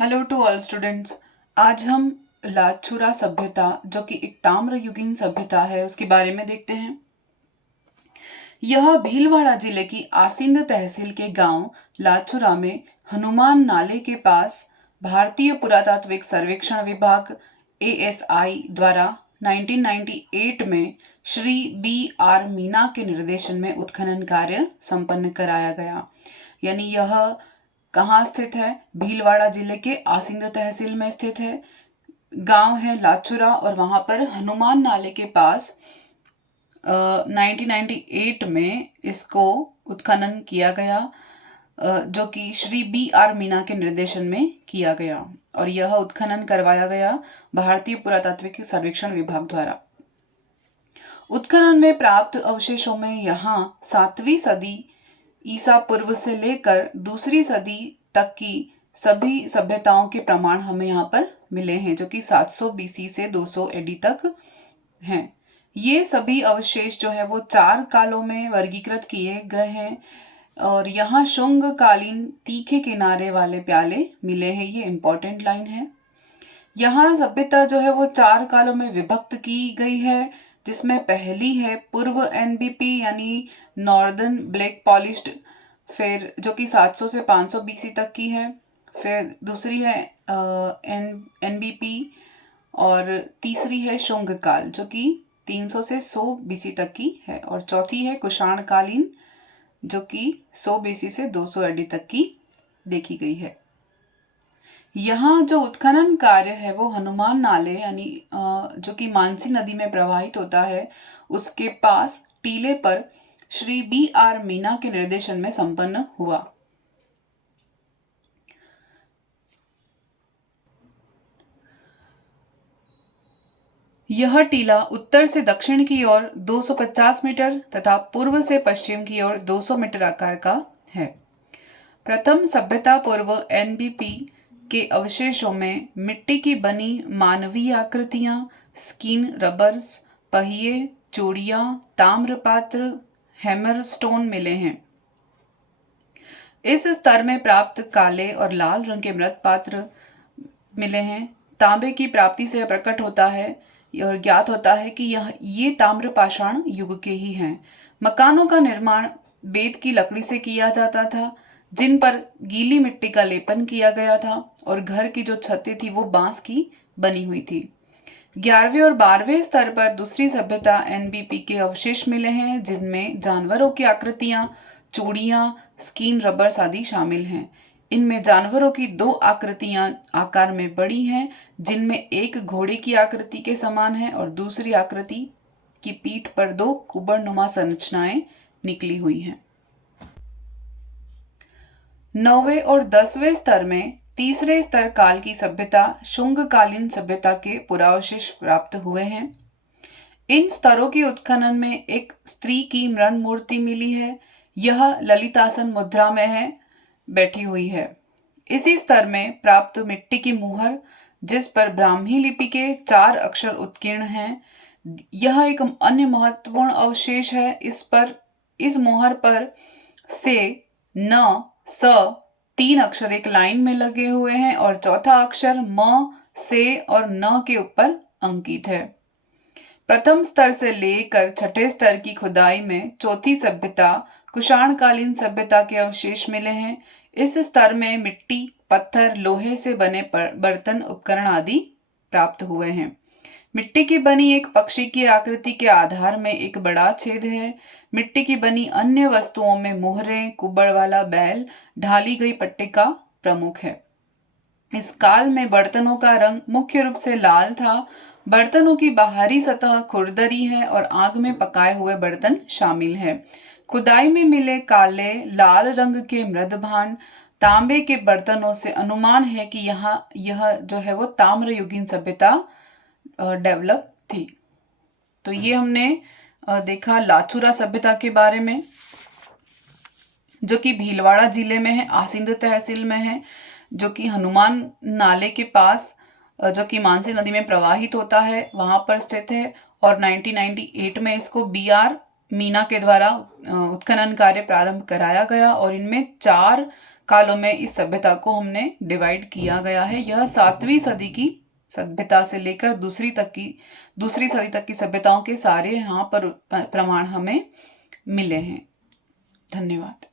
Hello to all students. आज हम लाछुरा सभ्यता जो कि एक ताम्रयुगीन सभ्यता है उसके बारे में देखते हैं। यह भीलवाड़ा जिले की आसिंद तहसील के गांव लाछुरा में हनुमान नाले के पास भारतीय पुरातात्विक सर्वेक्षण विभाग ASI द्वारा 1998 में श्री B.R. मीना के निर्देशन में उत्खनन कार्य संपन्न कराया गया। यानी यह कहाँ स्थित है? भीलवाड़ा जिले के आसिंद तहसील में स्थित है। गांव है लाछुरा और वहां पर हनुमान नाले के पास 1998 में इसको उत्खनन किया गया, जो कि श्री B.R. मीना के निर्देशन में किया गया और यह उत्खनन करवाया गया भारतीय पुरातात्विक सर्वेक्षण विभाग द्वारा। उत्खनन में प्राप्त अवशेषों में यहाँ 7वीं सदी ईसा पूर्व से लेकर दूसरी सदी तक की सभी सभ्यताओं के प्रमाण हमें यहाँ पर मिले हैं, जो कि 700 BC से 200 AD तक हैं। ये सभी अवशेष जो है वो 4 कालों में वर्गीकृत किए गए हैं और यहाँ शुंग कालीन तीखे किनारे वाले प्याले मिले हैं। ये इंपॉर्टेंट लाइन है। यहाँ सभ्यता जो है वो 4 कालों में विभक्त की गई है, जिसमें पहली है पूर्व NBP यानी नॉर्दर्न ब्लैक पॉलिश्ड, फिर जो कि 700 से 500 BC तक की है। फिर दूसरी है NBP और तीसरी है शुंग काल जो कि 300 से 100 BC तक की है और चौथी है कुषाण कालीन जो कि 100 BC से 200 AD तक की देखी गई है। यहाँ जो उत्खनन कार्य है वो हनुमान नाले यानी जो कि मानसी नदी में प्रवाहित होता है उसके पास टीले पर श्री B.R. मीना के निर्देशन में संपन्न हुआ। यह टीला उत्तर से दक्षिण की ओर 250 मीटर तथा पूर्व से पश्चिम की ओर 200 मीटर आकार का है। प्रथम सभ्यता पूर्व NBP के अवशेषों में मिट्टी की बनी मानवीय आकृतियां, स्किन रबर्स, पहिए, चूड़ियां, ताम्रपात्र, हैमर स्टोन मिले हैं। इस स्तर में प्राप्त काले और लाल रंग के मृत पात्र मिले हैं। तांबे की प्राप्ति से प्रकट होता है और ज्ञात होता है कि ये ताम्रपाषाण युग के ही हैं। मकानों का निर्माण बेत की लकड़ी से किया जाता था, जिन पर गीली मिट्टी का लेपन किया गया था और घर की जो छतें थी वो बांस की बनी हुई थी। 11वें और 12वें स्तर पर दूसरी सभ्यता NBP के अवशेष मिले हैं, जिनमें जानवरों की आकृतियां, चूड़ियां, स्किन रबर्स आदि शामिल हैं। इनमें जानवरों की 2 आकृतियां आकार में बड़ी हैं, जिनमें एक घोड़े की आकृति के समान है और दूसरी आकृति की पीठ पर 2 कुबड़नुमा संरचनाएं निकली हुई हैं। 9वें और 10वें स्तर में तीसरे स्तर काल की सभ्यता शुंग कालीन सभ्यता के पुरावशेष प्राप्त हुए हैं। इन स्तरों के उत्खनन में एक स्त्री की मृण मूर्ति मिली है। यह ललितासन मुद्रा में है, बैठी हुई है। इसी स्तर में प्राप्त मिट्टी की मुहर, जिस पर ब्राह्मी लिपि के 4 अक्षर उत्कीर्ण हैं, यह एक अन्य महत्वपूर्ण अवशेष है। इस मुहर पर से न स 3 अक्षर एक लाइन में लगे हुए हैं और चौथा अक्षर म, से और न के ऊपर अंकित है। प्रथम स्तर से लेकर छठे स्तर की खुदाई में चौथी सभ्यता कुषाण कालीन सभ्यता के अवशेष मिले हैं। इस स्तर में मिट्टी, पत्थर, लोहे से बने बर्तन, उपकरण आदि प्राप्त हुए हैं। मिट्टी की बनी एक पक्षी की आकृति के आधार में एक बड़ा छेद है। मिट्टी की बनी अन्य वस्तुओं में मुहरें, कुबड़ वाला बैल, ढाली गई पट्टिका प्रमुख है। इस काल में बर्तनों का रंग मुख्य रूप से लाल था। बर्तनों की बाहरी सतह खुरदरी है और आग में पकाए हुए बर्तन शामिल है। खुदाई में मिले काले लाल रंग के मृदभांड तांबे के बर्तनों से अनुमान है कि यह जो है वो ताम्रयुगीन सभ्यता डेवलप थी। तो ये हमने देखा लाछुरा सभ्यता के बारे में, जो कि भीलवाड़ा जिले में है, आसिंद तहसील में है, जो कि हनुमान नाले के पास जो कि मानसी नदी में प्रवाहित होता है वहां पर स्थित है और 1998 में इसको B.R. मीना के द्वारा उत्खनन कार्य प्रारंभ कराया गया और इनमें 4 कालों में इस सभ्यता को हमने डिवाइड किया गया है। यह 7वीं सदी की सभ्यता से लेकर दूसरी सदी तक की सभ्यताओं के सारे यहाँ पर प्रमाण हमें मिले हैं। धन्यवाद।